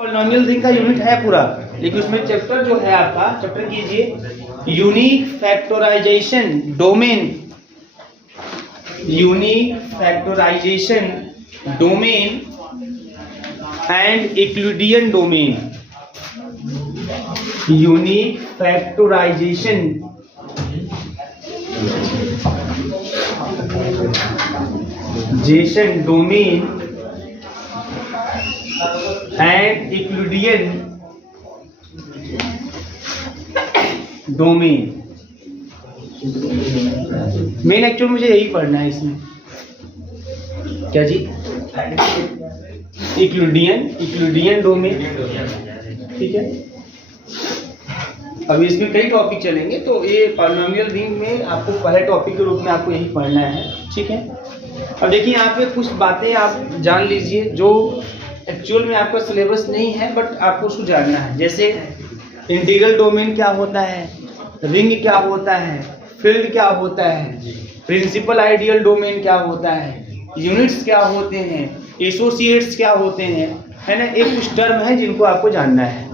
Polynomial ring का unit है पूरा, लेकिन उसमें चैप्टर जो है आपका, चैप्टर कीजिए unique factorisation domain, unique factorisation domain and Euclidean domain, unique factorisation domain and Euclidean domain. Main actual मुझे यही पढ़ना है इसमें, क्या जी, यूक्लिडियन डोमेन, ठीक है। अभी इसमें कई टॉपिक चलेंगे, तो ये पॉलिनोमियल रिंग में आपको पहले टॉपिक के रूप में आपको यही पढ़ना है, ठीक है। अब देखिए यहाँ पे कुछ बातें आप जान लीजिए जो एक्चुअल में आपका सिलेबस नहीं है, बट आपको उसको जानना है। जैसे इंटीग्रल डोमेन क्या होता है, रिंग क्या होता है, फील्ड क्या होता है, प्रिंसिपल आइडियल डोमेन क्या होता है, यूनिट्स क्या होते हैं, एसोसिएट्स क्या होते हैं, है ना। एक कुछ टर्म है जिनको आपको जानना है।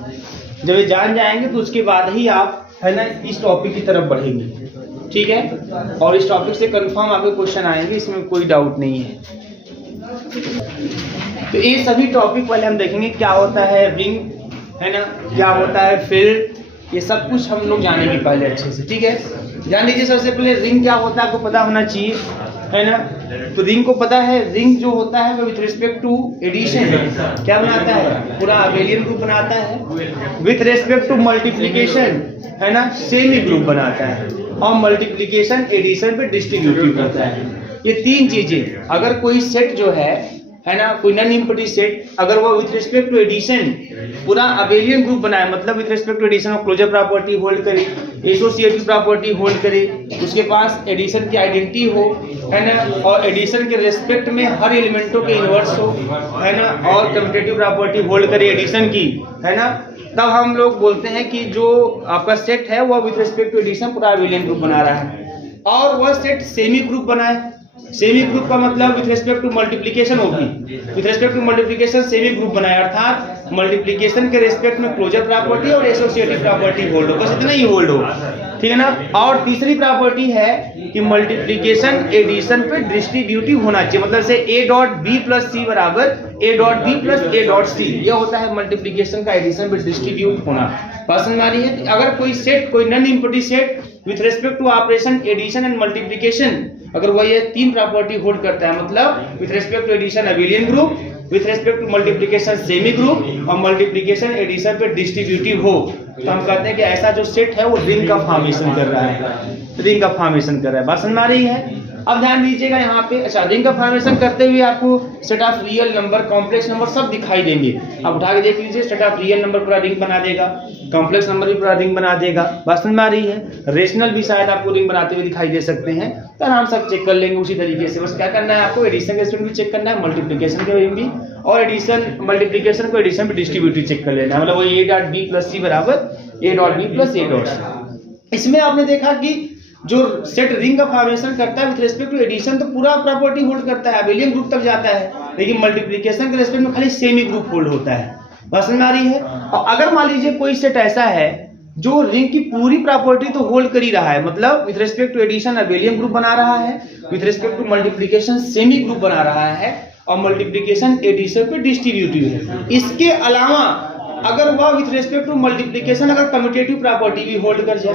जब ये जान जाएंगे तो उसके बाद ही आप, है ना, इस टॉपिक की तरफ बढ़ेंगे, ठीक है। और इस टॉपिक से कंफर्म आपके क्वेश्चन आएंगे, इसमें कोई डाउट नहीं है। तो ये सभी टॉपिक पहले हम देखेंगे, क्या होता है रिंग, है ना, क्या होता है फील्ड, ये सब कुछ हम लोग जानेंगे पहले अच्छे से, ठीक है। जान लीजिए सबसे पहले रिंग क्या होता है, आपको पता होना चाहिए, है ना। तो रिंग को पता है, रिंग जो होता है वो विथ रिस्पेक्ट टू एडिशन क्या बनाता है, पूरा अबेलियन ग्रुप बनाता है। विथ रिस्पेक्ट टू मल्टीप्लिकेशन, है ना, सेमी ग्रुप बनाता है। और मल्टीप्लिकेशन एडिशन पे डिस्ट्रीब्यूटिव होता है। ये तीन चीजें, अगर कोई सेट जो है ना, कोई नॉन एम्प्टी सेट, अगर वो विथ रिस्पेक्ट टू एडिशन पूरा अबेलियन ग्रुप बनाए, मतलब with respect to addition closure property hold करे, एसोसिएटिव प्रॉपर्टी होल्ड करे, उसके पास एडिशन की आइडेंटिटी हो, है ना, और एडिशन के रिस्पेक्ट में हर एलिमेंटों के इनवर्स हो, है ना, और कम्यूटेटिव प्रॉपर्टी होल्ड करे एडिशन की, है ना, तब हम लोग बोलते हैं कि जो आपका सेट है वो विथ रिस्पेक्ट टू एडिशन पूरा अबेलियन ग्रुप बना रहा है। और वह सेट सेमी ग्रुप बनाए, सेमी ग्रुप का मतलब विथ रिस्पेक्ट टू मल्टीप्लिकेशन होगी, with respect to multiplication semi group बनाए, अर्थात मल्टीप्लिकेशन के रिस्पेक्ट में क्लोजर प्रॉपर्टी और एसोसिएटिव प्रॉपर्टी होल्ड हो, बस इतना ही होल्ड हो, ठीक है ना। और तीसरी प्रॉपर्टी है कि मल्टीप्लिकेशन एडिशन पे डिस्ट्रीब्यूटिव होना चाहिए, मतलब से A dot B plus C बराबर A dot B plus A dot C, यह होता है मल्टीप्लिकेशन का एडिशन पे डिस्ट्रीब्यूट होना। समझ आ रही है। अगर कोई सेट, कोई non empty set with respect to operation addition and multiplication, अगर वह ये तीन प्रॉपर्टी होल्ड करता है, मतलब with respect to addition abelian group, with respect to multiplication semi group और मल्टीप्लिकेशन एडिशन पे डिस्ट्रीब्यूटिव हो, तो हम कहते हैं कि ऐसा जो सेट है वो रिंग का फॉर्मेशन कर रहा है, रिंग का फॉर्मेशन कर रहा है। बात समझ आ रही है। अब ध्यान दीजिएगा यहाँ पे, अच्छा, रिंग का फॉर्मेशन करते हुए आपको set of real number, complex number सब दिखाई देंगे। आप उठा के देख लीजिए, सेट ऑफ रियल नंबर पूरा रिंग बना देगा, कॉम्प्लेक्स नंबर भी पूरा रिंग बना देगा। बात समझ में आ रही है। रेशनल भी शायद आपको रिंग बनाते हुए दिखाई दे सकते हैं, तो आराम से चेक कर लेंगे उसी तरीके से। बस क्या करना है आपको, एडिशन के रिस्पेक्ट भी चेक करना है, मल्टीप्लिकेशन के भी, और एडिशन मल्टीप्लिकेशन को एडिशन पे डिस्ट्रीब्यूटिव चेक कर लेना है, मतलब वो A dot B plus C बराबर A dot B plus A dot C. इसमें आपने देखा कि जो सेट रिंग का फॉर्मेशन करता है विथ रिस्पेक्ट टू एडिशन तो पूरा प्रॉपर्टी होल्ड करता है, अबेलियन ग्रुप तक जाता है, लेकिन मल्टीप्लिकेशन के रिस्पेक्ट में खाली सेमी ग्रुप होल्ड होता है। बात समझ आ रही है। और अगर मान लीजिए कोई सेट ऐसा है जो रिंग की पूरी प्रॉपर्टी तो होल्ड कर ही रहा है, मतलब with respect to addition abelian group बना रहा है, with respect to multiplication semi group बना रहा है, और मल्टीप्लिकेशन एडिशन पे डिस्ट्रीब्यूटिव है। इसके अलावा अगर वह विथ रिस्पेक्ट टू मल्टीप्लिकेशन अगर कम्यूटेटिव प्रॉपर्टी भी होल्ड कर जाए,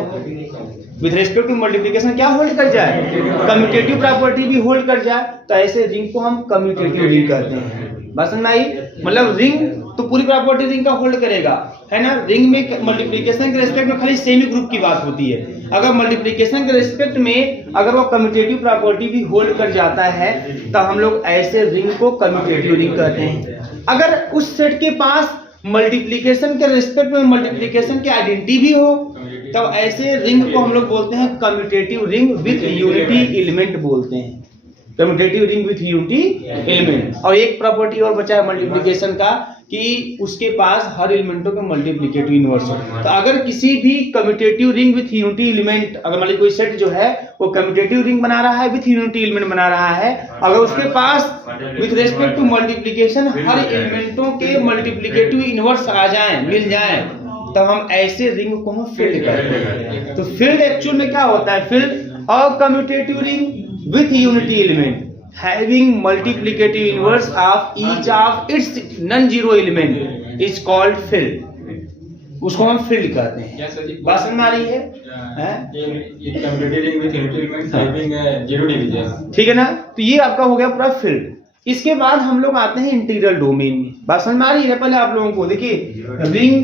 विथ रिस्पेक्ट टू मल्टीप्लिकेशन क्या होल्ड कर जाए, कम्यूटेटिव प्रॉपर्टी भी होल्ड कर जाए, तो ऐसे रिंग को हम कम्यूटेटिव रिंग कहते हैं। बात समझ में आई। मतलब रिंग तो पूरी प्रॉपर्टी रिंग का होल्ड करेगा, है ना। रिंग में मल्टीप्लिकेशन के रिस्पेक्ट में खाली सेमी ग्रुप की बात होती है। अगर मल्टीप्लिकेशन के रिस्पेक्ट में अगर वो कम्यूटेटिव प्रॉपर्टी भी होल्ड कर जाता है, तो हम लोग ऐसे रिंग को कम्यूटेटिव रिंग कहते हैं। अगर उस सेट के पास मल्टीप्लिकेशन के रिस्पेक्ट में मल्टीप्लिकेशन की आइडेंटिटी भी हो, तो ऐसे रिंग को हम लोग बोलते हैं commutative ring with unity element बोलते हैं, commutative ring with unity element. और एक प्रॉपर्टी और बचा है मल्टीप्लिकेशन का, कि उसके पास हर एलिमेंटों के मल्टीप्लिकेटिव इनवर्स हो। तो अगर किसी भी commutative ring with unity element, अगर मान लीजिए कोई सेट जो है वो कम्यूटेटिव रिंग बना रहा है विथ यूनिटी एलिमेंट बना रहा है, अगर उसके पास विथ रेस्पेक्ट टू मल्टीप्लिकेशन हर एलिमेंटों के मल्टीप्लिकेटिव इनवर्स आ जाएं, मिल जाएं, तो हम ऐसे रिंग को हम फील्ड कहते हैं। तो फील्ड एक्चुअल में क्या होता है? Field a commutative ring with unity element having multiplicative inverse of each of its non-zero element is called field। उसको हम फील्ड कहते हैं। बात समझ में आ रही है? ठीक है ना? तो ये आपका हो गया पूरा फील्ड। इसके बाद हम लोग आते हैं इंटीग्रल डोमेन में। बात समझ में आ रही है? पहले आप लोगों को देखिए रिंग,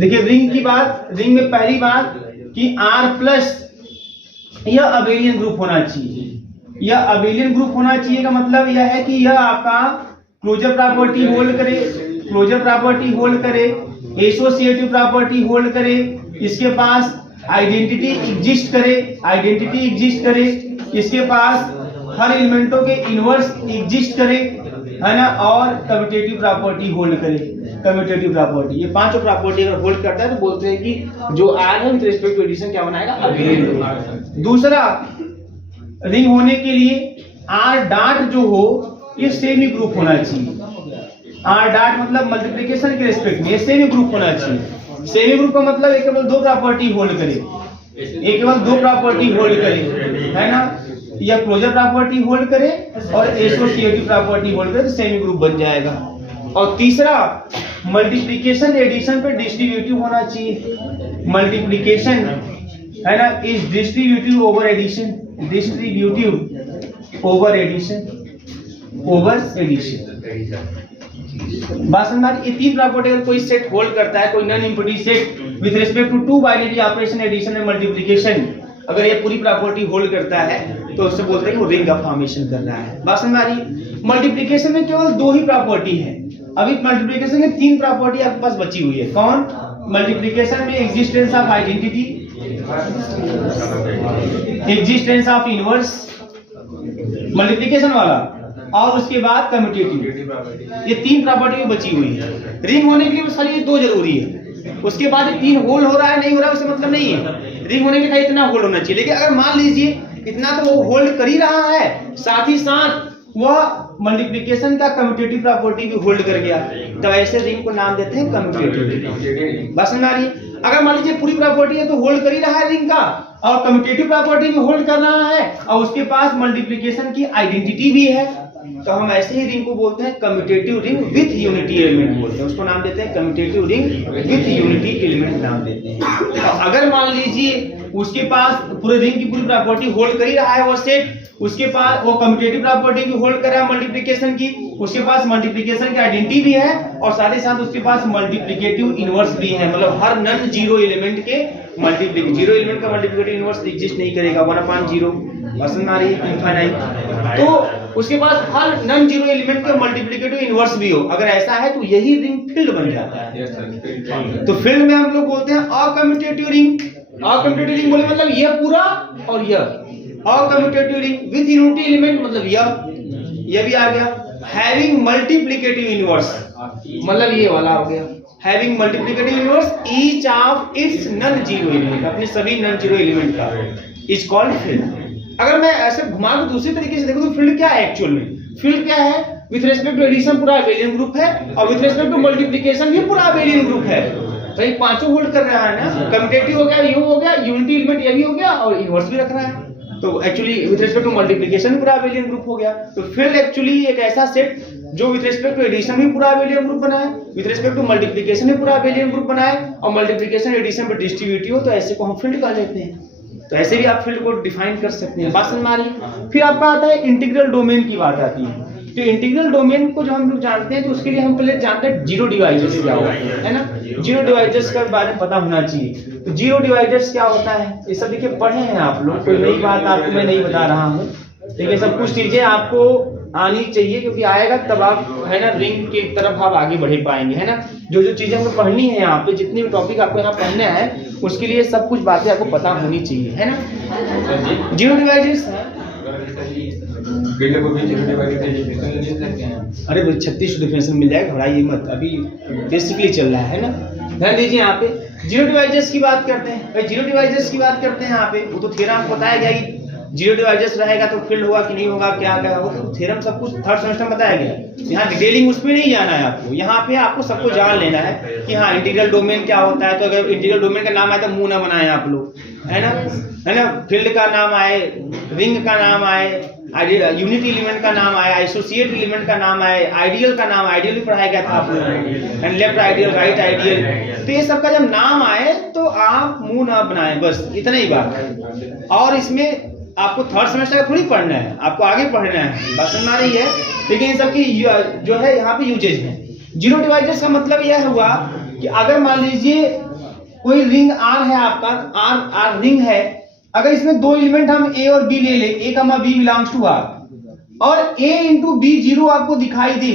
देखिए रिंग की बात, रिंग में पहली बात कि R प्लस यह अबेलियन ग्रुप होना चाहिए। यह अबेलियन ग्रुप होना चाहिए का मतलब यह है कि यह आपका क्लोजर प्रॉपर्टी होल्ड करे, क्लोजर प्रॉपर्टी होल्ड करे, एसोसिएटिव प्रॉपर्टी होल्ड करे, इसके पास आइडेंटिटी एग्जिस्ट करे, आइडेंटिटी एग्जिस्ट करे, इसके पास हर एलिमेंटों के इनवर्स एग्जिस्ट करे, है ना, और कम्यूटेटिव प्रॉपर्टी होल्ड करे। कम्यूटेटिव प्रॉपर्टी, ये पांचों प्रॉपर्टी अगर होल्ड करता है तो बोलते हैं कि जो आर है विद रिस्पेक्ट टू एडिशन क्या बनाएगा? अबेलियन। दूसरा, रिंग होने के लिए आर डॉट जो हो ये सेमी ग्रुप होना चाहिए। आर डॉट मतलब मल्टीप्लिकेशन के रिस्पेक्ट में ये सेमी ग्रुप होना चाहिए। सेमी ग्रुप का मतलब एक केवल दो प्रॉपर्टी होल्ड करे, एक केवल दो प्रॉपर्टी होल्ड करे, है ना, या क्लोजर प्रॉपर्टी होल्ड करे और एसोसिएटिव प्रॉपर्टी होल्ड करे तो सेमी ग्रुप बन जाएगा। और तीसरा, मल्टीप्लिकेशन एडिशन पे डिस्ट्रीब्यूटिव होना चाहिए। मल्टीप्लिकेशन है ना is distributive over addition, distributive over addition, over addition. बात समझ में? ये तीन प्रॉपर्टी अगर कोई सेट होल्ड करता है, कोई non empty set with respect to to binary operation addition and multiplication, अगर ये पूरी प्रॉपर्टी होल्ड करता है तो उससे बोलते हैं कि वो रिंग का फॉर्मेशन कर रहा है। बात समझ में आ रही है? मल्टीप्लिकेशन में केवल दो ही प्रॉपर्टी है। अभी मल्टीप्लिकेशन में तीन प्रॉपर्टी आपके पास बची हुई है। कौन? मल्टीप्लिकेशन में existence of identity, existence of inverse, multiplication वाला, और उसके बाद कम्यूटेटिव। ये तीन प्रॉपर्टी बची हुई है। रिंग होने के लिए बस खाली ये दो जरूरी है। उसके बाद ये तीन होल्ड हो रहा है नहीं हो रहा है उससे मतलब नहीं है। रिंग होने के लिए इतना होल्ड होना चाहिए। लेकिन अगर मान लीजिए इतना तो वो होल्ड कर ही रहा है, साथ ही साथ वह मल्टीप्लिकेशन का कम्यूटेटिव प्रॉपर्टी भी होल्ड कर गया, तो ऐसे रिंग को नाम देते हैं कम्यूटेटिव। बस समझ आ रही है? अगर मान लीजिए पूरी प्रॉपर्टी है तो होल्ड कर ही रहा है रिंग का, और कम्यूटेटिव प्रॉपर्टी भी होल्ड कर रहा है, और उसके पास मल्टीप्लिकेशन की आइडेंटिटी भी है, तो हम ऐसे ही रिंग को बोलते हैं commutative ring with unity element बोलते हैं। उसको नाम देते हैं commutative ring with unity element नाम देते हैं। अगर मान लीजिए उसके पास पूरे रिंग की पूरी प्रॉपर्टी होल्ड कर ही रहा है वो सेट, उसके पास वो कम्यूटेटिव प्रॉपर्टी भी होल्ड कर रहा है मल्टीप्लिकेशन की, उसके पास मल्टीप्लिकेशन की आइडेंटिटी भी है, और साथ ही साथ उसके पास मल्टीप्लिकेटिव इनवर्स भी है, मतलब हर नॉन जीरो एलिमेंट के मल्टीप्लिकेटिव, जीरो एलिमेंट का मल्टीप्लिकेटिव इनवर्स एग्जिस्ट नहीं करेगा, 1/0। समझ में आ रही है? इनफाइनाइट। तो उसके पास हर नॉन जीरो एलिमेंट का मल्टीप्लिकेटिव इनवर्स भी हो, अगर ऐसा है तो यही रिंग फील्ड बन जाता है। तो फील्ड में हम लोग बोलते हैं अकम्यूटेटिव रिंग। अकम्यूटेटिव रिंग बोले मतलब यह पूरा और यह। अकम्यूटेटिव रिंग विथ यूनिटी एलिमेंट मतलब यह भी आ गया। हैविंग मल्टीप्लिकेटिव इनवर्स मतलब ये वाला हो गया। Having multiplicative inverse each of its non zero element, अपने सभी नॉन जीरो एलिमेंट का, इज कॉल्ड फील्ड। अगर मैं ऐसे घुमा के दूसरी तरीके से देखूं तो फील्ड क्या है एक्चुअल में? फील्ड क्या है? विथ रेस्पेक्ट टू एडिशन पूरा अबेलियन ग्रुप है, और विथ रेस्पेक्ट टू मल्टीप्लिकेशन भी पूरा अबेलियन ग्रुप है। तो ये पांचों होल्ड कर रहा है ना, कम्यूटेटिव हो गया, यू हो गया, यूनिटी एलिमेंट ये भी हो गया, और इनवर्स भी रख रहा है। तो actually with respect to multiplication पूरा अबेलियन ग्रुप हो गया। तो फील्ड एक्चुअली एक ऐसा सेट जो विथ रेस्पेक्ट टू एडिशन भी पूरा अबेलियन ग्रुप बनाए, विथ रेस्पेक्ट टू मल्टीप्लिकेशन भी पूरा अबेलियन ग्रुप बनाए, और मल्टीप्लिकेशन एडिशन पर डिस्ट्रीब्यूटिव हो, तो ऐसे को हम फील्ड कह लेते हैं। तो ऐसे भी आप फील्ड को डिफाइन कर सकते हैं। बात समझ में आ रही है? फिर आपका आता है इंटीग्रल डोमेन की बात आती है। तो इंटीग्रल डोमेन को जब हम लोग जानते हैं तो उसके लिए हम पहले जानते हैं जीरो डिवाइजर्स क्या होता है ना। जीरो डिवाइजर्स का बारे में पता होना चाहिए। तो जीरो डिवाइजर्स क्या होता है ये सब देखिए पढ़े हैं आप लोग, कोई नई बात आपको मैं नहीं बता रहा हूँ। देखिए सब कुछ चीजें आपको आनी चाहिए, क्योंकि आएगा तब आप है ना रिंग की तरफ आप आगे बढ़ पाएंगे, है ना। जो जो चीजें हमको पढ़नी है यहाँ पे, जितनी भी टॉपिक आपको यहाँ पढ़ने हैं उसके लिए सब कुछ बातें आपको पता होनी चाहिए, है ना। जीरो डिवाइजर्स अरे भाई 36 डिफिनेशन मिल जाएगा, घबराइए मत, अभी बेसिकली चल रहा है ना। ध्यान दीजिए यहाँ पे जीरो डिवाइजर्स की बात करते हैं। भाई जीरो डिवाइजर्स की बात करते हैं यहाँ पे, वो तो थ्योरम आपको बताया गया कि जीरो डिवाइजर्स रहेगा तो फील्ड होगा कि नहीं होगा, क्या क्या होगा, तो थ्योरम सब कुछ थर्ड सेमेस्टर में बताया गया। यहाँ डिटेलिंग उस पर नहीं जाना है आपको, यहाँ पे आपको सबको जान लेना है कि हाँ इंटीग्रल डोमेन क्या होता है। तो अगर इंटीग्रल डोमेन का नाम आए तो मुंह ना बनाए आप लोग, है ना। फील्ड का नाम आए, रिंग का नाम आए, यूनिट एलिमेंट का नाम आया, एसोसिएट एलिमेंट का नाम आया, आइडियल का नाम, आइडियल भी पढ़ाया गया था आप लोगों को, लेफ्ट आइडियल, राइट आइडियल। तो ये सब का जब नाम आए तो आप मुंह ना बनाएं, बस इतना ही बात है। और इसमें आपको थर्ड सेमेस्टर का थोड़ी पढ़ना है, आपको आगे पढ़ना है, बात समझ आ रही है। लेकिन इन सबकी जो है यहाँ पे यूजेज है। जीरो डिवाइजर्स का मतलब यह हुआ कि अगर मान लीजिए कोई रिंग आर है आपका, आर रिंग है, अगर इसमें दो एलिमेंट हम ए और बी ले ले, ए कमा बी बिलोंग्स टू आर, और ए इंटू बी जीरो आपको दिखाई दे,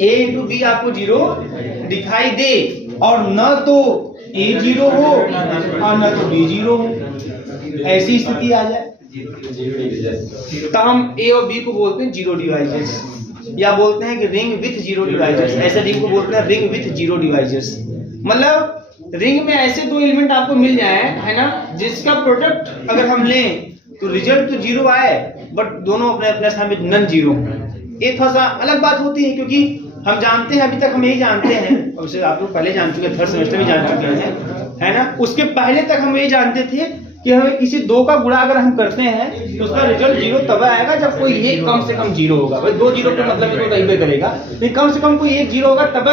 ए इंटू बी आपको जीरो दिखाई दे, और न तो ए जीरो हो और न तो बी जीरो हो, ऐसी स्थिति आ जाए तो हम ए और बी को बोलते हैं जीरो डिवाइजर्स, या बोलते हैं कि रिंग विथ जीरो डिवाइजर्स। ऐसे रिंग को बोलते हैं रिंग विथ जीरो डिवाइजर्स। मतलब रिंग में ऐसे दो एलिमेंट आपको मिल जाए, है ना, जिसका प्रोडक्ट अगर हम लें तो रिजल्ट तो जीरो आए, बट दोनों अपने अपने स्थान में नन जीरो। ये थोड़ा सा अलग बात होती है, क्योंकि हम जानते हैं, अभी तक हम यही जानते हैं, और आप लोग पहले जान चुके, थर्ड सेमेस्टर में जान चुके हैं, है ना। उसके पहले तक हम ये जानते थे कि हमें किसी दो का गुणा अगर हम करते हैं तो उसका रिजल्ट जीरो तब आएगा जब कोई एक कम से कम जीरो होगा। भाई दो जीरो का मतलब तो नहीं करेगा, लेकिन कम से कम कोई एक जीरो होगा तब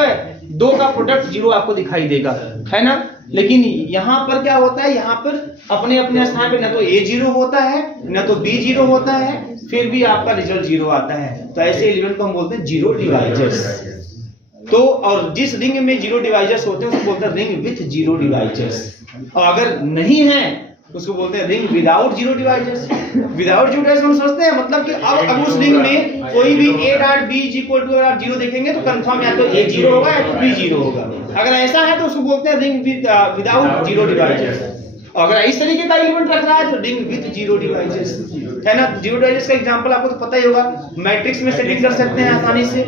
दो का प्रोडक्ट जीरो आपको दिखाई देगा, है ना। लेकिन यहाँ पर क्या होता है, यहाँ पर अपने अपने स्थान पे न तो ए जीरो होता है न तो बी जीरो होता है, फिर भी आपका रिजल्ट जीरो आता है। तो ऐसे एलिमेंट को हम बोलते हैं जीरो डिवाइजर्स। तो और जिस रिंग में जीरो डिवाइजर्स होते हैं उसको बोलते हैं रिंग विथ जीरो डिवाइजर्स, और अगर नहीं है उसको बोलते हैं ring without zero divisors. Without zero divisors हम सोचते हैं मतलब कि अब उस रिंग में कोई भी A dot B is equal to, अगर आप जीरो देखेंगे तो कंफर्म या तो ए जीरो होगा या तो बी जीरो होगा। अगर ऐसा है तो उसको बोलते हैं रिंग विदाउट जीरो डिवाइजर्स। अगर इस तरीके का एलिमेंट रख रहा है तो रिंग विथ जीरो डिवाइजर्स, है ना। जीरो डिवाइजर्स का एग्जांपल आपको तो पता ही होगा, मैट्रिक्स में सेटिंग कर सकते हैं आसानी से,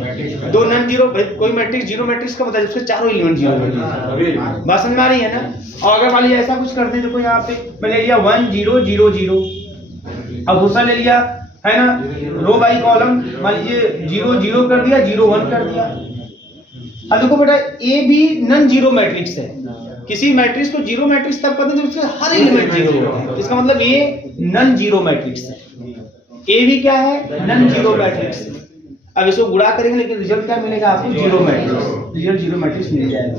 दो नन जीरो, कोई मैट्रिक्स जीरो मैट्रिक्स का बताइए उसके चारों एलिमेंट जीरो, बात समझ में आ रही है ना। और अगर मान लीजिए ऐसा कुछ करते हैं, देखो यहाँ पे ले लिया 1 0 0 0, अब दूसरा ले लिया, है ना, रो बाई कॉलम, मान लीजिए 0 0 कर दिया, 0 1 कर दिया। अब देखो बेटा ए भी नन जीरो मैट्रिक्स है, किसी मैट्रिक्स को जीरो मैट्रिक्स तब पता है जब उसके हर एलिमेंट जीरो होता है, इसका मतलब ये नन जीरो मैट्रिक्स है। ए भी क्या है, नन जीरो मैट्रिक्स है। अब इसको गुणा करेंगे लेकिन रिजल्ट क्या मिलेगा आपको, zero matrix, result zero matrix मिल जाएगा।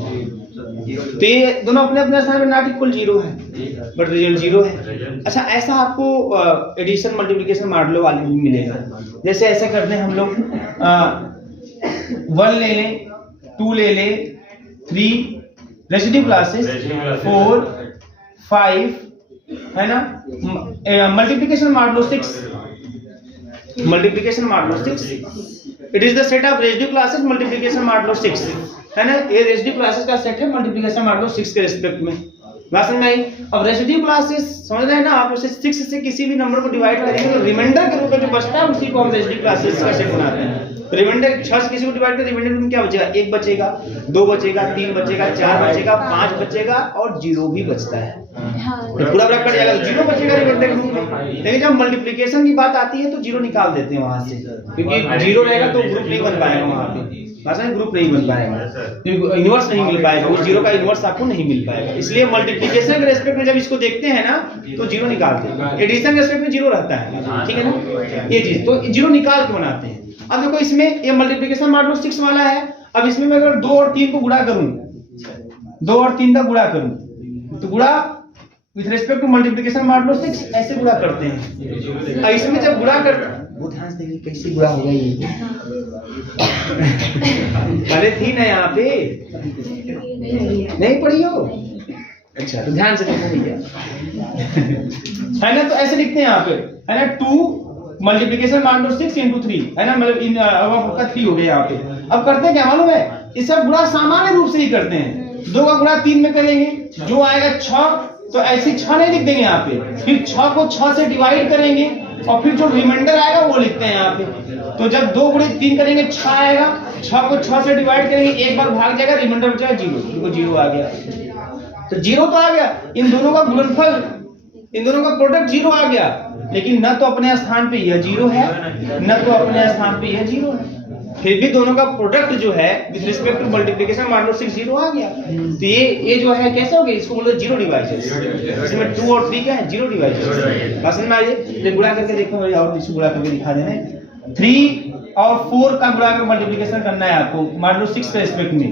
तो ये दोनों अपने अपने स्थान पे नॉट इक्वल जीरो है, बट रिजल्ट जीरो है। अच्छा, ऐसा आपको एडिशन मल्टीप्लिकेशन मॉडुलो वाले में मिलेगा। जैसे ऐसे करते हैं हम लोग, 1 ले लें, 2 ले लें, 3 रेसिड्यू क्लासेस, 4 5, है ना, multiplication modulo 6, multiplication modulo 6, it is the set of residue classes multiplication modulo 6, है ना। ये रेसिड्यू क्लासेस का सेट है मल्टीप्लिकेशन मॉडुलो 6 के रिस्पेक्ट में, बात समझ में आई। अब रेसिड्यू क्लासेस समझ रहे हैं ना आप, उसे 6 से किसी भी नंबर को डिवाइड करेंगे तो रिमाइंडर के रूप में जो बचता है उसी को हम रेसिड्यू क्लासेस का सेट बनाते हैं। रिमाइंडर 6 से किसी को डिवाइड करें, रिमाइंडर में क्या बचेगा, 1 बचेगा, 2 बचेगा, 3 बचेगा, 4 बचेगा, 5 बचेगा और 0 भी बचता है। तो पूरा कट जाएगा तो 0 बचेगा रिमाइंडर के रूप में। लेकिन जब मल्टीप्लिकेशन की बात आती है तो 0 निकाल देते हैं वहां से, क्योंकि 0 रहेगा तो ग्रुप नहीं बन पाएगा वहां पे, ग्रुप नहीं बन पाएगा, इनवर्स नहीं मिल पाएगा, उस 0 का इनवर्स आपको नहीं मिल पाएगा। इसलिए मल्टीप्लिकेशन के रेस्पेक्ट में जब इसको देखते हैं ना तो 0 निकालते हैं, एडिशन के रेस्पेक्ट में 0 रहता है, ठीक है ना, ये चीज तो 0 निकाल के बनाते हैं। अब देखो इसमें ये मल्टीप्लिकेशन मॉडुलो 6 वाला है। अब इसमें मैं अगर 2 और 3 को गुणा करूं, 2 और 3 का गुणा करूं तो गुणा with respect to multiplication modulo 6 ऐसे गुणा करते हैं। अब इसमें जब गुणा करते वो ध्यान से देखिए कैसे गुणा होगा ये अरे थी ना यहाँ पे, नहीं पढ़ी हो, अच्छा तो ध्यान से देखो भैया, है ना। तो ऐसे लिखते हैं यहाँ पे, है ना, 2 मल्टीप्लिकेशन मॉडुलो 6 into 3, है ना, मतलब अब आपका 3 हो गया यहाँ पे। अब करते हैं क्या मालूम है, इस सब गुणा सामान्य रूप से ही करते हैं। 2 का गुणा 3 में करेंगे, जो आएगा 6, तो ऐसे 6 नहीं लिख देंगे यहाँ पे, फिर 6 को 6 से डिवाइड करेंगे और फिर जो रिमाइंडर आएगा वो लिखते हैं यहाँ पे। तो जब 2 गुणे 3 करेंगे 6 आएगा, 6 को 6 से डिवाइड करेंगे, एक बार भाग जाएगा, रिमाइंडर बचेगा 0, देखो 0 आ गया। तो 0 तो आ गया, इन दोनों का गुणनफल, इन दोनों का प्रोडक्ट 0 आ गया, लेकिन न तो अपने स्थान पे यह 0 है, न तो अपने स्थान पे यह 0 है, फिर भी दोनों का प्रोडक्ट जो है with respect to multiplication minus 6 0 आ गया। तो ये जो है कैसे हो गया, इसको बोलते हैं 0 डिवाइजेस। इसमें 2 और 3 क्या है, 0 डिवाइजेस। बात समझ में आ गई? ये गुणा करके देखो भाई, और इसको गुणा करके दिखा देना। 3 और 4 का गुणा कर मल्टीप्लिकेशन करना है आपको माइनस 6 के रिस्पेक्ट में,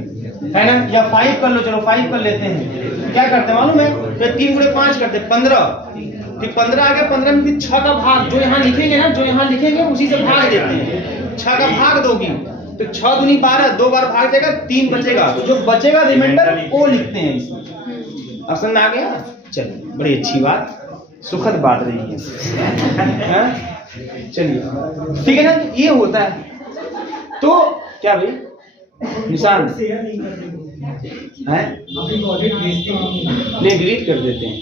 है ना, या 5 कर लो, चलो 5 कर लेते हैं। क्या करते हैं मालूम है, तो 3 गुणे 5 करते हैं 15, फिर 15 आ गया, 15 में फिर 6 का भाग जो यहाँ लिखेंगे ना, जो यहाँ लिखेंगे उसी से भाग देते हैं। 6 का भाग दोगी तो 6 दूनी 12, 2 बार भाग जाएगा, 3 बचेगा, तो जो बचेगा रिमाइंडर वो लिखते हैं इसमें। समझ में आ गया? चलिए, बड़ी अच्छी बात, सुखद बात रही है। चलिए ठीक है ना, ये होता है। तो क्या भाई निशान है, नहीं डिलीट कर देते हैं,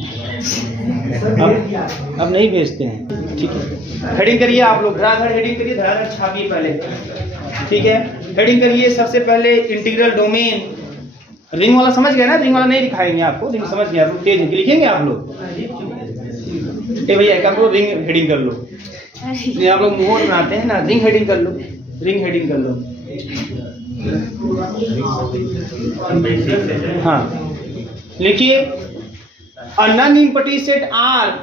अब नहीं भेजते हैं। ठीक है, हेडिंग करिए आप लोग, धराधर हेडिंग करिए, धराधर छापिए पहले। ठीक है, हेडिंग करिए। सबसे पहले इंटीग्रल डोमेन, रिंग वाला समझ गया ना, रिंग वाला नहीं दिखाएंगे आपको, रिंग समझ गया, तेज लिखेंगे आप लोग। ए भैया क्या करो, रिंग हेडिंग कर लो, आप लोग मोहर बनाते हैं ना, रिंग हेडिंग कर लो, रिंग हेडिंग कर लो। हाँ लिखिए, a non-empty set R,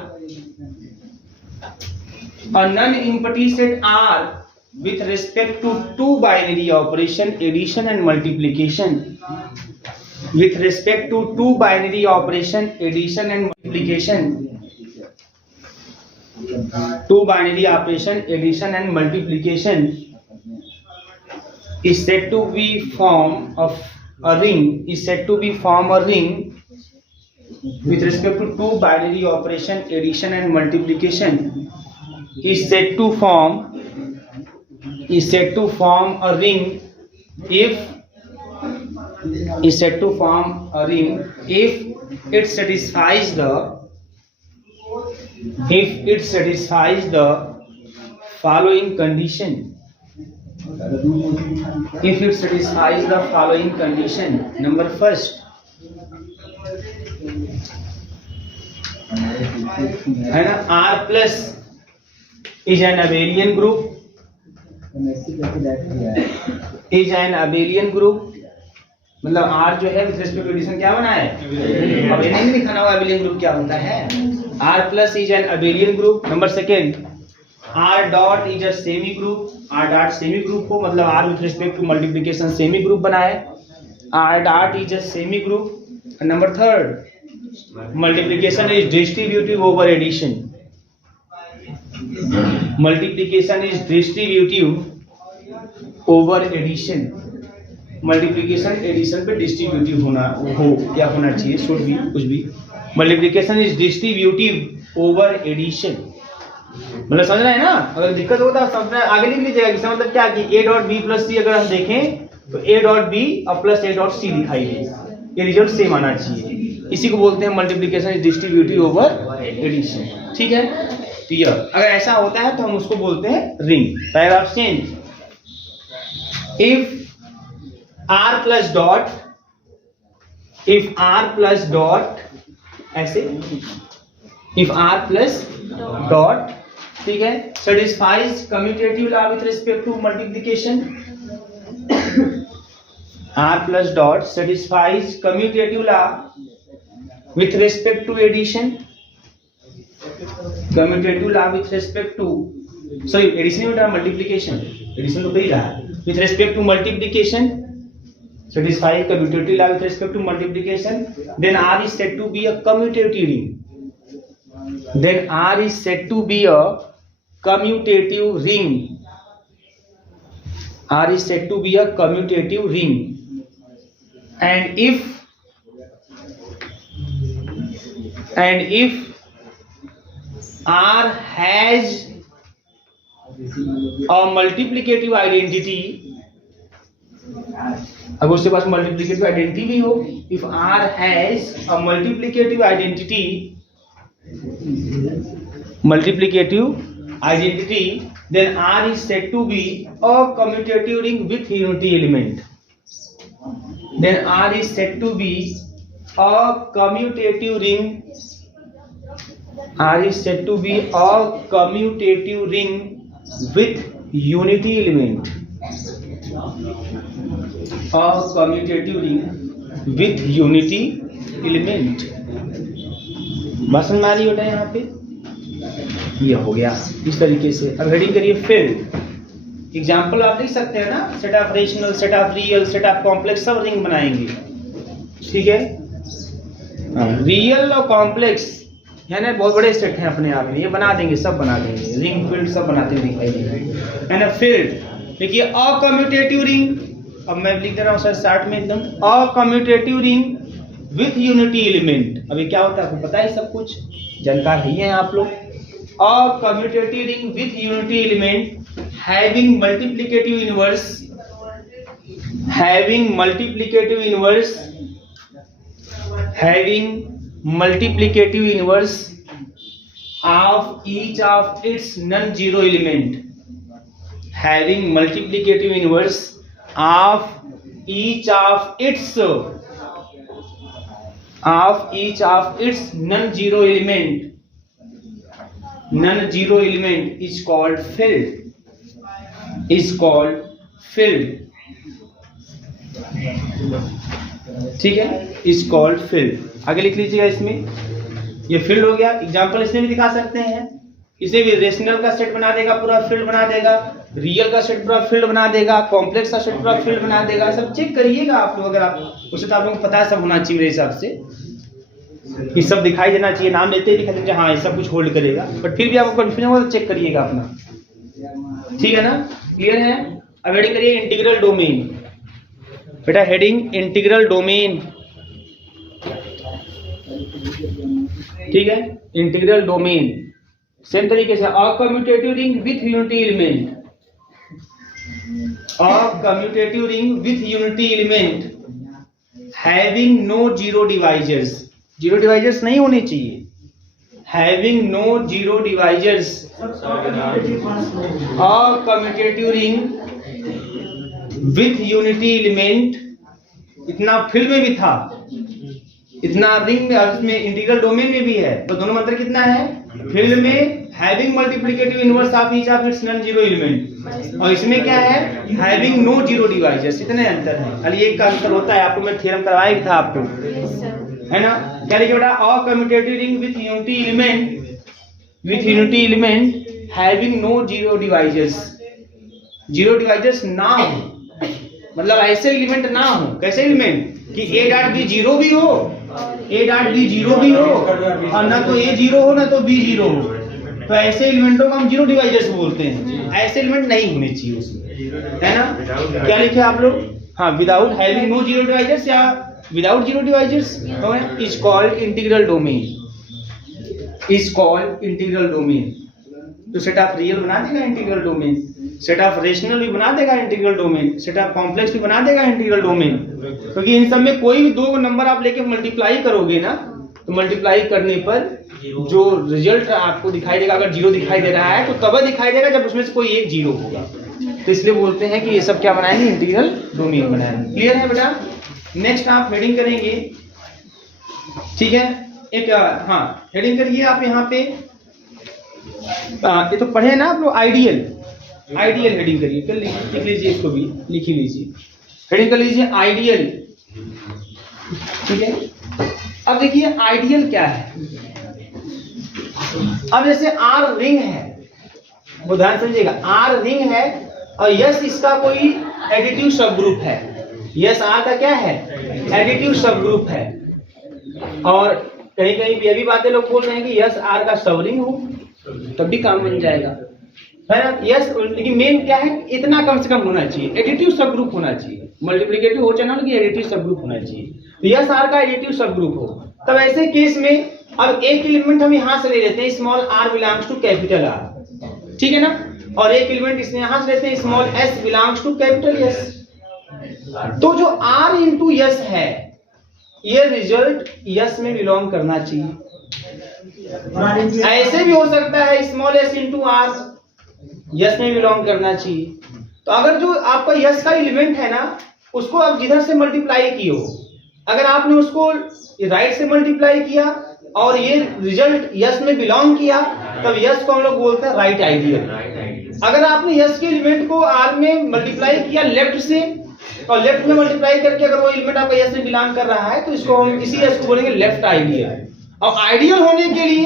a non-empty set R with respect to two binary operation addition and multiplication, with respect to two binary operation addition and multiplication, two binary operation addition and multiplication is said to be form of a ring, is said to be form a ring with respect to two binary operation addition and multiplication, is said to form a ring if is said to form a ring if it satisfies the following condition. If it satisfies the following condition, number first, है ना, R plus is an abelian group, is an abelian group, मतलब R जो है with respect to addition क्या बना है, abelian नहीं दिखाना हुआ, abelian ग्रुप क्या होता है। R plus is an abelian group. Number second, R dot is a semi group, R dot semi group को मतलब R with respect to multiplication semi group बनाए, R dot is a semi group. Number third, multiplication is distributive over addition, multiplication is distributive over addition, multiplication addition पे distributive होना हो, क्या होना चाहिए, should भी, कुछ भी, multiplication is distributive over addition, मतलब समझ रहे हैं ना। अगर दिक्कत होता है समझना, आगे लिख लीजिएगा। इसका मतलब क्या कि a डॉट बी प्लस सी अगर हम देखें तो a डॉट बी और प्लस a डॉट सी दिखाई दे, ये रिजल्ट सेम आना चाहिए। इसी को बोलते हैं multiplication is distributive over addition. ठीक है, क्लियर। अगर ऐसा होता है तो हम उसको बोलते हैं ring. Paragraph change, if r plus dot, if r plus dot, ऐसे इफ r प्लस डॉट, ठीक है, satisfies commutative law with respect to multiplication, r plus dot satisfies commutative law with respect to addition, commutative law with respect to, sorry addition में multiplication, addition तो वही रहा, with respect to multiplication satisfy commutative law with respect to multiplication, then R is said to be a commutative ring, then R is said to be a commutative ring, R is said to be a commutative ring, and if R has a multiplicative identity, अगर उसके पास multiplicative identity भी हो, if R has a multiplicative identity, multiplicative identity, then R is said to be a commutative ring with unity element. Then R is said to be a commutative ring. R is said to be a commutative ring with unity element. A commutative ring with unity element. बात समझ में आ रही बेटा यहाँ पे? ये हो गया इस तरीके से। अब हेडिंग करिए फील्ड। एग्जाम्पल आप लिख सकते हैं ना, set of rational, set of real, set of complex, सब रिंग बनाएंगे, ठीक है। रियल और कॉम्प्लेक्स है ना, बहुत बड़े सेट हैं अपने आप में, ये बना देंगे, सब बना देंगे, रिंग फील्ड सब बनाते हुए दिखाई देंगे, है ना। फील्ड देखिए अकम्यूटेटिव रिंग, अब मैं लिख दे रहा हूँ सर स्टार्ट में एकदम, अकम्यूटेटिव रिंग विथ यूनिटी एलिमेंट। अभी क्या होता है आपको पता है, सब कुछ जानकार ही हैं आप लोग। A commutative ring with unity element having multiplicative inverse, having multiplicative inverse, having multiplicative inverse of each of its non-zero element, having multiplicative inverse of each of its non-zero element. Non-zero element is called field. Is called field. ठीक है, is called field. आगे लिख लीजिएगा इसमें, ये field हो गया। Example इसमें भी दिखा सकते हैं, इसे भी रेशनल का सेट बना देगा, पूरा फील्ड बना देगा, रियल का सेट पूरा फील्ड बना देगा, कॉम्प्लेक्स का सेट पूरा फील्ड बना देगा। सब चेक करिएगा आप लोग, अगर आप उसे तो आप लोगों को पता है, सब होना चाहिए मेरे हिसाब से, ये सब दिखाई देना चाहिए, नाम लेते ही दिखा दीजिए हाँ ये सब कुछ होल्ड करेगा, बट फिर भी आपको कंफ्यूजन होगा तो चेक करिएगा अपना, ठीक है ना। क्लियर है? अब हेडिंग करिए इंटीग्रल डोमेन। बेटा हेडिंग इंटीग्रल डोमेन, ठीक है, इंटीग्रल डोमेन। सेम तरीके से a commutative ring with unity element, a commutative ring with unity element having no zero divisors, zero divisors नहीं होने चाहिए, having no zero divisors, a commutative ring with unity element. इतना field में भी था, इतना रिंग में, इसमें इंटीग्रल डोमेन में भी है, तो दोनों में अंतर कितना है? फील्ड में having multiplicative inverse of each of its non zero element, और इसमें क्या है? Having no zero divisors. इतने अंतर है, खाली एक का अंतर होता है, आपको मैं थ्योरम करवाया भी था आपको, है ना। क्या लिखिए बेटा? A commutative ring with unity element, with unity element having no zero divisors, zero divisors ना हो, मतलब ऐसे एलिमेंट ना हो। कैसे एलिमेंट? कि ए डॉट बी जीरो भी हो, ए डॉट बी जीरो भी हो, और ना तो ए जीरो हो ना तो बी जीरो हो, तो ऐसे एलिमेंटों को हम जीरो डिवाइजर्स बोलते हैं। ऐसे एलिमेंट नहीं होने चाहिए उसमें, है ना। क्या लिखे आप लोग? हाँ, without having no zero divisors या without zero divisors is called integral domain, is called integral domain. तो सेट ऑफ रियल बना देगा integral domain, set of rational भी बना देगा integral domain, set of complex भी बना देगा इंटीग्रल डोमेन, क्योंकि इन सब में कोई भी दो नंबर आप लेके मल्टीप्लाई करोगे ना, तो मल्टीप्लाई करने पर जो रिजल्ट आपको दिखाई देगा, अगर जीरो दिखाई दे रहा है तो तब दिखाई देगा जब उसमें से कोई एक जीरो होगा। तो इसलिए बोलते हैं कि ये सब क्या बनाएंगे? इंटीग्रल डोमेन बनाएंगे। क्लियर है बेटा? नेक्स्ट आप हेडिंग करेंगे, ठीक है। एक हाँ हेडिंग करिए आप यहाँ पे, ये तो पढ़े ना आप लोग, आइडियल, आइडियल हेडिंग करिए, कर लिख लीजिए, इसको भी लिख ही लीजिए, हेडिंग कर लीजिए आइडियल, ठीक है। अब देखिए आइडियल क्या है। अब जैसे आर रिंग है, वो ध्यान समझिएगा, आर रिंग है और यस इसका कोई एडिटिव सब ग्रुप है, यस आर का क्या है? एडिटिव सब ग्रुप है। और कहीं कहीं भी अभी बातें लोग बोल रहे हैं कि यस आर का सब रिंग हो तब भी काम बन जाएगा, है ना। यस, लेकिन मेन क्या है? इतना कम से कम होना चाहिए, एडिटिव सब ग्रुप होना चाहिए, मल्टीप्लिकेटिव हो चाहे ना, कि एडिटिव सब ग्रुप होना चाहिए। तो यस आर का एडिटिव सब ग्रुप हो, तब ऐसे केस में अब एक एलिमेंट हम यहाँ से ले लेते हैं, small R belongs to capital R, ठीक है ना, और एक एलिमेंट इसमें यहाँ से लेते हैं, small S belongs to capital S. तो जो आर इंटू यस है, ये रिजल्ट यस में बिलोंग करना चाहिए। ऐसे भी हो सकता है small S into R, S में बिलोंग करना चाहिए। तो अगर जो आपका यस का एलिमेंट है ना, उसको आप जिधर से मल्टीप्लाई किए हो, अगर आपने उसको राइट से मल्टीप्लाई किया और ये रिजल्ट यस में बिलोंग किया, तब यस को हम लोग बोलते हैं राइट आइडियल। अगर आपने यस के एलिमेंट को आर में मल्टीप्लाई किया लेफ्ट से, और लेफ्ट में मल्टीप्लाई करके अगर वो एलिमेंट आपका यस में बिलोंग कर रहा है, तो इसको हम इसी यस को बोलेंगे लेफ्ट आइडियल। और आइडियल होने के लिए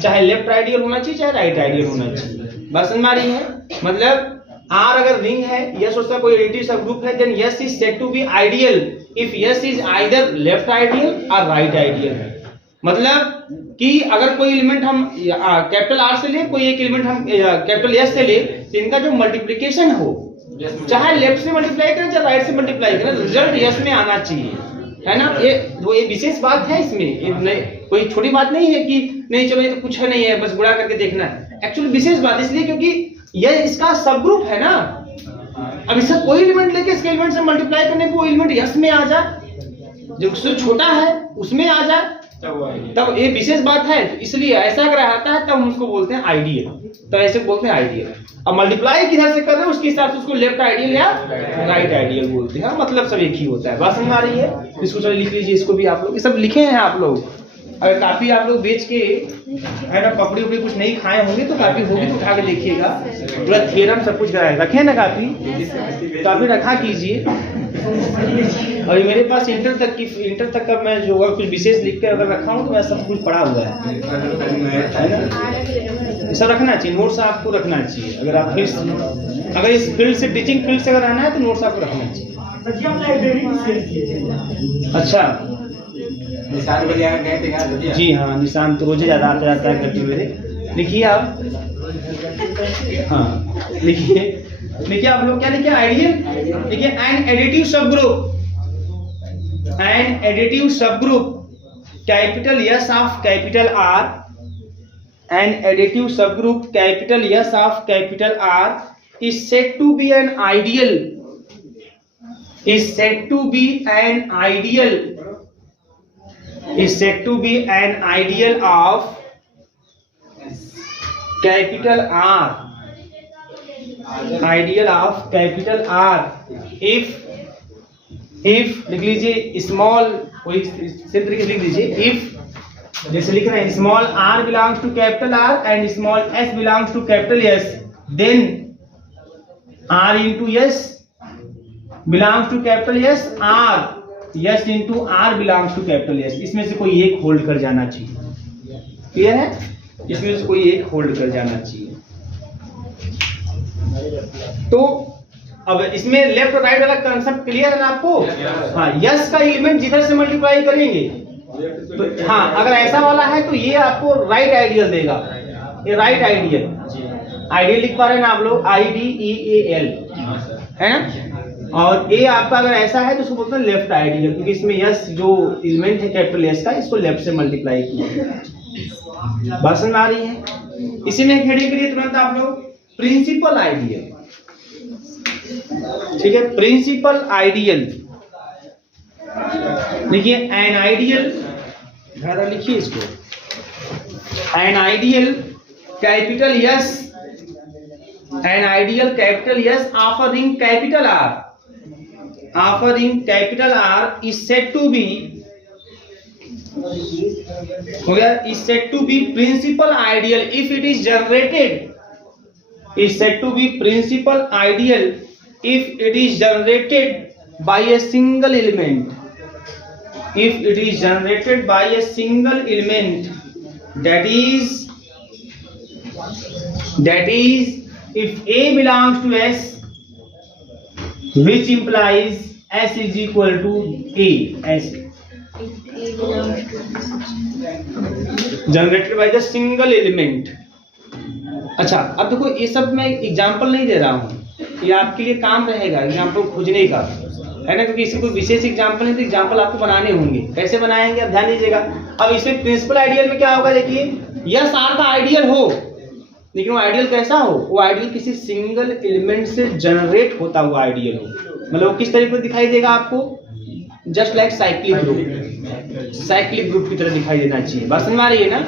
चाहे लेफ्ट आइडियल होना चाहिए, चाहे राइट आइडियल होना चाहिए। बात समझ में आ रही है? मतलब आर अगर रिंग है, यस उसका कोई एडिटिव सब ग्रुप है, then S is said to be ideal if S is either left ideal और राइट आइडियल। मतलब कि अगर कोई एलिमेंट हम कैपिटल आर से ले, कोई एक एलिमेंट हम कैपिटल एस से ले, तो इनका जो मल्टीप्लिकेशन हो, चाहे लेफ्ट से मल्टीप्लाई करें चाहे राइट से मल्टीप्लाई करें, रिजल्ट यस में आना चाहिए, है ना। ये विशेष बात है इसमें, कोई छोटी बात नहीं है कि नहीं चलो ये तो कुछ है नहीं है, बस गुणा करके देखना है। एक्चुअली विशेष बात इसलिए क्योंकि यह इसका सब ग्रुप है ना। अब इसका कोई एलिमेंट लेके इसके एलिमेंट से मल्टीप्लाई करने पे वो एलिमेंट यस में आ जाए, जो उससे छोटा है उसमें आ जाए, तब ये विशेष बात है। तो इसलिए ऐसा अगर आता है तब हम उसको बोलते हैं आइडियल, तो ऐसे बोलते हैं आइडियल। अब मल्टीप्लाई किधर से कर रहे हैं उसके हिसाब से उसको लेफ्ट आइडियल या राइट आइडियल बोलते हैं, मतलब सब एक ही होता है। बात समझ आ रही है? इसको चलो लिख लीजिए, इसको भी आप लोग, ये सब लिखे हैं आप लोग। अगर काफी आप लोग बेच के है ना पकड़ी उपड़ी कुछ नहीं खाए होंगे तो काफी होगी तो उठा के देखिएगा, पूरा थ्योरम सब कुछ रखे ना काफी रखा कीजिए। और मेरे पास इंटर तक का मैं जो कुछ विशेष लिख कर अगर रखा हूँ तो मैं सब कुछ पढ़ा हुआ है ना, सब रखना चाहिए। नोट्स आपको रखना चाहिए, अगर इस फील्ड से टीचिंग फील्ड से अगर रहना है तो नोट्स आपको रखना चाहिए। अच्छा निशान बढ़िया गए। जी हाँ, निशान तो रोज ज्यादा आता जाता है करते मेरे। लिखिए आप, हाँ लिखिए आप लोग क्या लिखिए? आइडियल लिखिए। एन एडिटिव सब group capital S of capital R, an additive सब group capital S of capital R is said to be an ideal, is said to be an ideal of capital R, if लिख लीजिए small, कोई सिर्फ तरीके लिख लीजिए, if जैसे लिख रहे हैं small r belongs to capital R and small s belongs to capital S, then R into S belongs to capital S, R yes into R belongs to capital S। इसमें से कोई एक होल्ड कर जाना चाहिए, क्लियर है? इसमें से कोई एक होल्ड कर जाना चाहिए। तो अब इसमें लेफ्ट और राइट वाला कंसेप्ट क्लियर है ना आपको? हाँ, यस का एलिमेंट जिधर से मल्टीप्लाई करेंगे तो हाँ, अगर ऐसा वाला है तो ये आपको राइट आइडियल देगा, ये राइट आइडियल लिख पा रहे हैं ना आप लोग? IDEAL है ना। और ए आपका अगर ऐसा है तो उसको बोलते हैं लेफ्ट आइडियल, क्योंकि इसमें यस जो एलिमेंट है कैपिटल एस का, इसको लेफ्ट से मल्टीप्लाई किया। बात समझ आ रही है? इसी में हेडिंग के लिए तुरंत आप लोग प्रिंसिपल आइडियल, ठीक है, प्रिंसिपल आइडियल देखिए। एन आइडियल ज़रा लिखिए इसको, an ideal capital yes, an ideal capital S of a ring capital R, of a ring capital R is said to be, हो गया, is said to be principal ideal if it is generated, is said to be principal ideal if it is generated by a single element, if it is generated by a single element, that is if A belongs to S, which implies S is equal to A, S generated by the single element। अच्छा, अब देखो ये सब मैं example नहीं दे रहा हूँ, ये आपके लिए काम रहेगा एग्जांपल खोजने का, है ना, क्योंकि इसमें कोई विशेष एग्जांपल नहीं तो एग्जांपल आपको बनाने होंगे। कैसे बनाएंगे आप ध्यान दीजिएगा। अब इसमें प्रिंसिपल आइडियल में क्या होगा, देखिए यस आर का आइडियल हो, लेकिन वो आइडियल कैसा हो? वो आइडियल किसी सिंगल एलिमेंट से जनरेट होता हुआ आइडियल हो। मतलब वो किस तरीके से दिखाई देगा आपको? जस्ट लाइक साइक्लिक ग्रुप की तरह दिखाई देना चाहिए। बात समझ में आ रही है ना?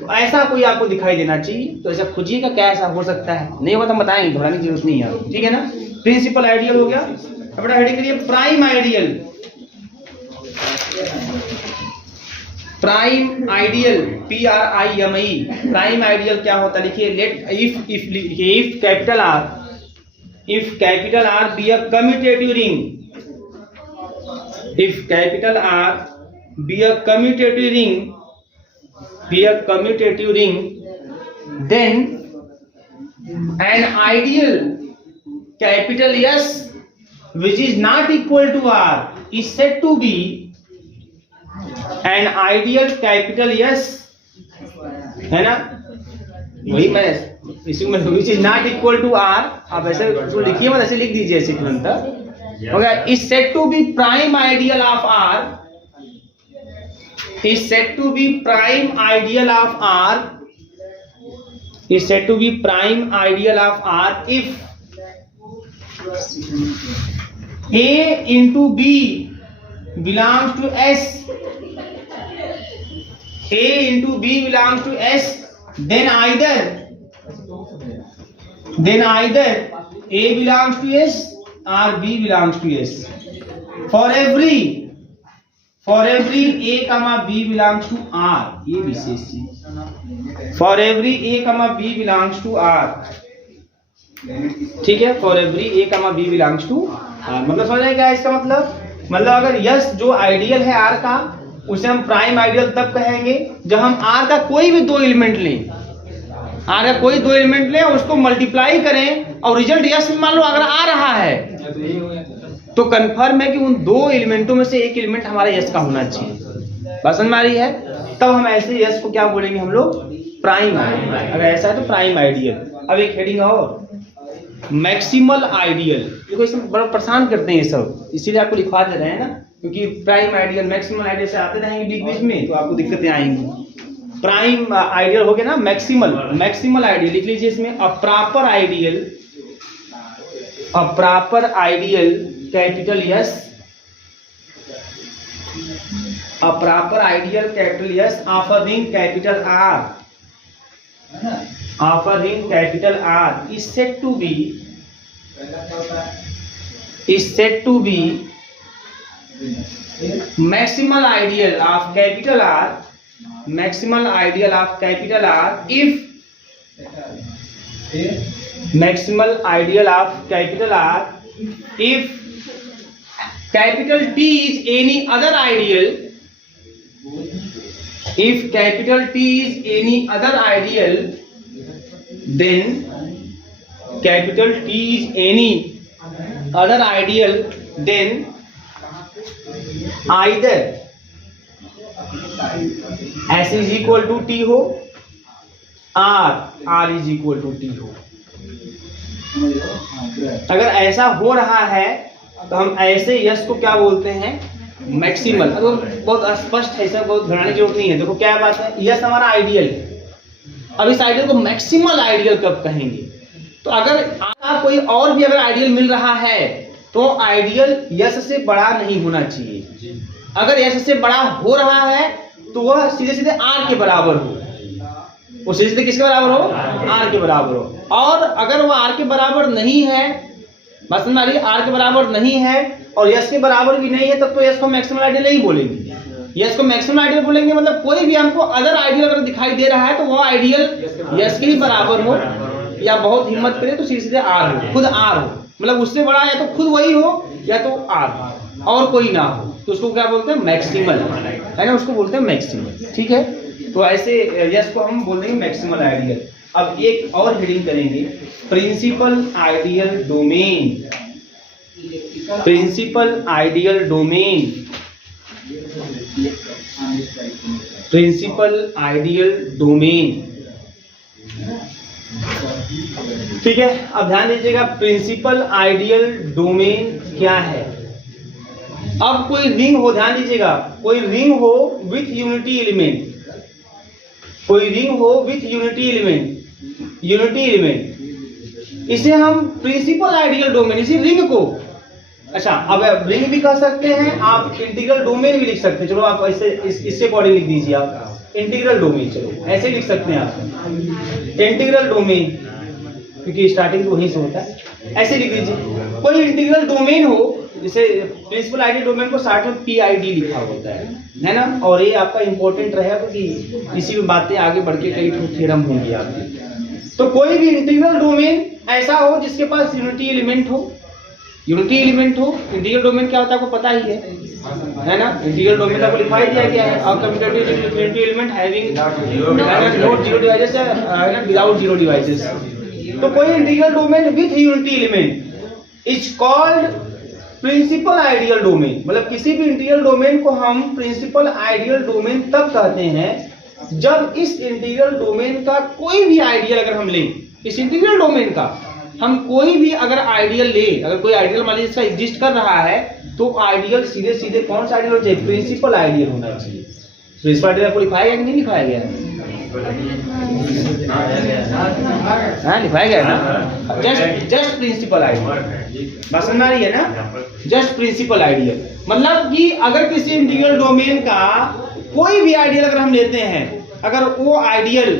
तो ऐसा कोई आपको दिखाई देना चाहिए, तो ऐसा खोजिएगा क्या ऐसा हो सकता है, नहीं होगा तो बताएंगे, घबराने की जरूरत नहीं है, ठीक है ना। प्रिंसिपल आइडियल हो गया। अपना हेडिंग करिए prime ideal. Prime ideal PRIME, prime ideal क्या होता है लिखिए। Let if capital R be a commutative ring, if capital R be a commutative ring, then an ideal capital S which is not equal to R is said to be an ideal capital S, है ना, वही मैं इसी में which is not equal to R, आप ऐसे उसको लिखिए मत, ऐसे लिख दीजिए ऐसे तुरंत हो गया। is said to be prime ideal of R, is said to be prime ideal of R, is said to be prime ideal of R if A into B belongs to S, A into B belongs to S, then either A belongs to S or B belongs to S. For every A comma B belongs to R, ये विशेष चीज। For every A comma B belongs to R, ठीक है। For every A comma B belongs to R, मतलब समझ रहे क्या है इसका मतलब अगर यस जो आइडियल है R का, उसे हम प्राइम आइडियल तब कहेंगे जब हम R का कोई भी दो एलिमेंट लें, R का कोई दो एलिमेंट लें, उसको मल्टीप्लाई करें और रिजल्ट यस मान लो अगर आ रहा है, तो कंफर्म है कि उन दो एलिमेंटों में से एक एलिमेंट हमारा यस का होना चाहिए। बात समझ में आ रही है? तब हम ऐसे यस को क्या बोलेंगे हम लोग, प्राइम आइडियल। अगर ऐसा है तो प्राइम आइडियल। अब एक हेडिंग और मैक्सिमल आइडियल। देखो इसमें बड़ा परेशान करते हैं ये सब, इसीलिए आपको लिखवा दे रहे हैं ना, क्योंकि प्राइम आइडियल मैक्सिमल आइडियल से आते रहेंगे बीच बीच में, तो आपको दिक्कतें आएंगी। प्राइम आइडियल हो गया ना, मैक्सिमल आइडियल लिख लीजिए इसमें। A proper ideal capital yes, a proper ideal capital S of a ring capital R, of a ring capital R is said to be maximal ideal of capital R, maximal ideal of capital R if maximal ideal of capital R if capital T is any other ideal, if capital T is any other ideal, then capital T is any other ideal, then either S is equal to T हो or R is equal to T हो। अगर ऐसा हो रहा है तो हम ऐसे यस को क्या बोलते हैं, मैक्सिमल। तो बहुत स्पष्ट है, सब बहुत घबराने की जरूरत नहीं है। देखो क्या बात है, यस हमारा आइडियल, अब इस आइडियल को मैक्सिमल आइडियल कब कहेंगे, तो अगर कोई और भी अगर आइडियल मिल रहा है तो आइडियल यस से बड़ा नहीं होना चाहिए। अगर यस से बड़ा हो रहा है तो वह सीधे सीधे आर के बराबर हो, वो सीधे सीधे किसके बराबर हो, आर के बराबर हो। और अगर वो आर के बराबर नहीं है, बात समझ आ रही है, आर के बराबर नहीं है और यस के बराबर भी नहीं है, तब तो यस को मैक्सिमल आइडियल नहीं बोलेंगे। यस को मैक्सिमल आइडियल बोलेंगे मतलब कोई भी हमको अदर आइडियल अगर दिखाई दे रहा है तो वो आइडियल यस के ही बराबर हो, या बहुत हिम्मत करे तो सीधे सीधे आर हो, खुद आर हो, मतलब उससे बड़ा या तो खुद वही हो या तो आर और कोई ना हो, तो उसको क्या बोलते हैं, मैक्सिमल, है ना, उसको बोलते हैं मैक्सिमल। ठीक है, तो ऐसे यस को हम बोल देंगे मैक्सिमल आइडियल। अब एक और हेडिंग करेंगे, principal ideal domain. Principal ideal domain, principal ideal domain. ठीक है, अब ध्यान दीजिएगा प्रिंसिपल आइडियल डोमेन क्या है। अब कोई रिंग हो, ध्यान दीजिएगा, कोई रिंग हो विथ यूनिटी एलिमेंट, कोई रिंग हो with unity element, unity element, इसे हम प्रिंसिपल आइडियल डोमेन, इसी रिंग को, अच्छा अब रिंग भी कह सकते हैं आप, इंटीग्रल डोमेन भी लिख सकते हैं। चलो आप ऐसे इससे अकॉर्डिंग लिख दीजिए आप, इंटीग्रल डोमेन, चलो ऐसे लिख सकते हैं आप इंटीग्रल डोमेन, क्योंकि स्टार्टिंग तो वहीं से होता है। ऐसे लिख लीजिए कोई इंटीग्रल डोमेन हो, जैसे प्रिंसिपल आइडियल डोमेन को साथ में PID लिखा होता है ना। और ये आपका इंपॉर्टेंट रहेगा क्योंकि इसी में बातें आगे बढ़ के कई थ्योरम होंगी आपकी। तो कोई भी इंटीग्रल डोमेन ऐसा हो जिसके पास यूनिटी एलिमेंट हो, इंटीग्रल डोमेन क्या होता है आपको पता ही है ना। इंटीग्रल डोमेन आपको लिखा ही दिया गया है, और commutative unity element having not zero devices है ना, विदाउट जीरो डिवाइसेस। तो कोई integral domain with unity element is called principal ideal domain. मतलब किसी भी इंटीग्रल डोमेन को हम प्रिंसिपल आइडियल डोमेन तब कहते हैं जब इस इंटीग्रल डोमेन का कोई भी आइडियल अगर हम लें, इस इंटीग्रल डोमेन का हम कोई भी अगर आइडियल ले, अगर कोई आइडियल मान लीजिए इसका एग्जिस्ट कर रहा है, तो आइडियल सीधे सीधे कौन सा आइडियल होना चाहिए? प्रिंसिपल आइडियल होना चाहिए। प्रिंसिपल आइडियल आपको लिखाया गया कि नहीं लिखाया गया है? हाँ लिखाया गया है ना। जस्ट प्रिंसिपल आइडियल, बात समझ में आ रही है ना? जस्ट प्रिंसिपल आइडियल मतलब कि अगर किसी इंटीग्रल डोमेन का कोई भी आइडियल अगर हम लेते हैं, अगर वो आइडियल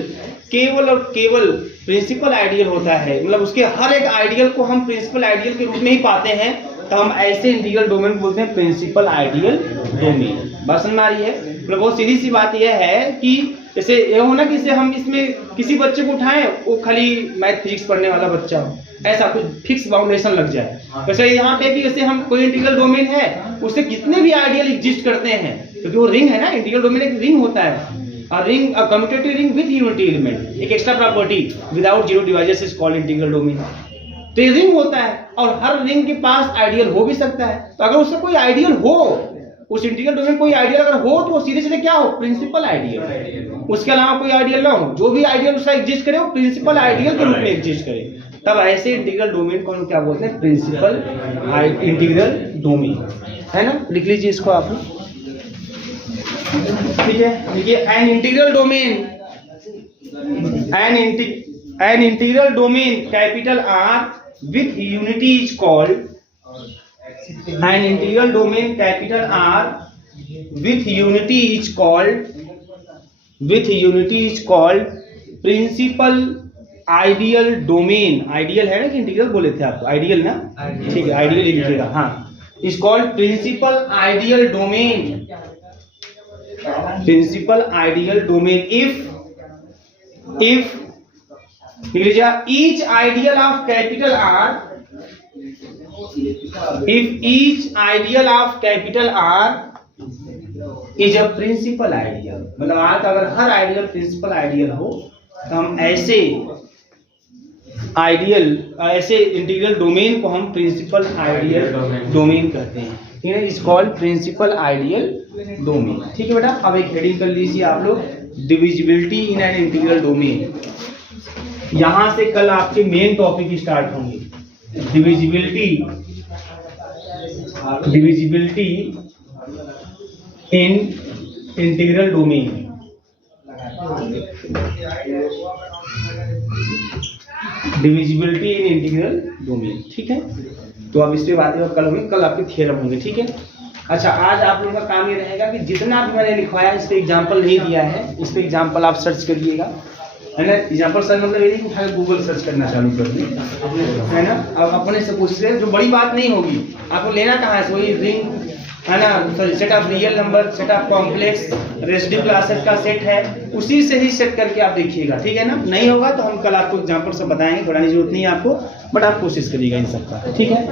केवल और केवल प्रिंसिपल आइडियल होता है, मतलब उसके हर एक आइडियल को हम प्रिंसिपल आइडियल के रूप में ही पाते हैं, तो हम ऐसे इंटीग्रल डोमेन को बोलते हैं प्रिंसिपल आइडियल डोमेन। बात समझ में आ रही है? मतलब बहुत सीधी सी बात यह है कि जैसे ये हो ना कि जैसे हम इसमें किसी बच्चे को उठाएं, वो खाली मैथ फिजिक्स पढ़ने वाला बच्चा हो, ऐसा कुछ फिक्स बाउंडेशन लग जाए। वैसे यहाँ पे भी जैसे हम कोई इंटीग्रल डोमेन है, उससे कितने भी आइडियल एग्जिस्ट करते हैं, क्योंकि वो रिंग है ना, इंटीग्रल डोमेन एक रिंग होता है, a ring, a commutative ring with unity element, एक extra property without zero devices is called integral domain. तो ये रिंग होता है और हर रिंग के पास आइडियल हो भी सकता है। तो अगर उससे कोई आइडियल हो, उस इंटीग्रल डोमेन कोई आइडियल अगर हो, तो वो सीधे सीधे क्या हो? Principal ideal. उसके अलावा कोई आइडियल ना हो, जो भी आइडियल उसका एग्जिस्ट करे वो प्रिंसिपल आइडियल के रूप में एग्जिस्ट करे, तब ऐसे इंटीग्रल डोमेन को हम क्या बोलते हैं? प्रिंसिपल इंटीग्रल डोमेन, है ना। लिख लीजिए इसको आप, ठीक है। देखिए an integral domain, an integral domain capital R with unity is called, an integral domain capital R with unity is called principal ideal domain. Ideal है ना कि इंटीग्रल बोले थे आपको? आइडियल ना, ठीक है, आइडियल लिखिएगा। हाँ, is called principal ideal domain, principal ideal domain if each ideal of capital R, if each ideal of capital R is a principal ideal, मतलब R का अगर हर आइडियल प्रिंसिपल आइडियल हो, तो हम ऐसे आइडियल, ऐसे इंटीग्रल डोमेन को हम प्रिंसिपल आइडियल डोमेन कहते हैं, ठीक है। Is called principal ideal domain, ठीक है बेटा। अब एक हेडिंग कर लीजिए आप लोग, divisibility in an integral domain. यहां से कल आपके मेन टॉपिक स्टार्ट होंगे, डिविजिबिलिटी इन इंटीग्रल डोमेन। डिविजिबिलिटी इन इंटीग्रल डोमेन, ठीक है। तो अब इस पे बातें कल होंगी, कल आपके थ्योरम होंगे, ठीक है। अच्छा, आज आप लोगों का काम ये रहेगा कि जितना भी मैंने लिखवाया, इस पे एग्जाम्पल नहीं दिया है, इस पे एग्जाम्पल आप सर्च करिएगा, है ना। एग्जाम्पल सर्च मतलब ये नहीं उठा के गूगल सर्च करना चालू कर दिए, है ना। अब अपने से पूछ रहे, जो बड़ी बात नहीं होगी, आपको लेना कहाँ है? वही रिंग है ना, sorry set of real number, set of complex, residue classes का सेट है, उसी से ही सेट करके आप देखिएगा, ठीक है ना। नहीं होगा तो हम कल आपको एग्जाम्पल सब बताएंगे, पढ़ाने की जरूरत नहीं है आपको, बट आप कोशिश करिएगा इन सबका, ठीक है।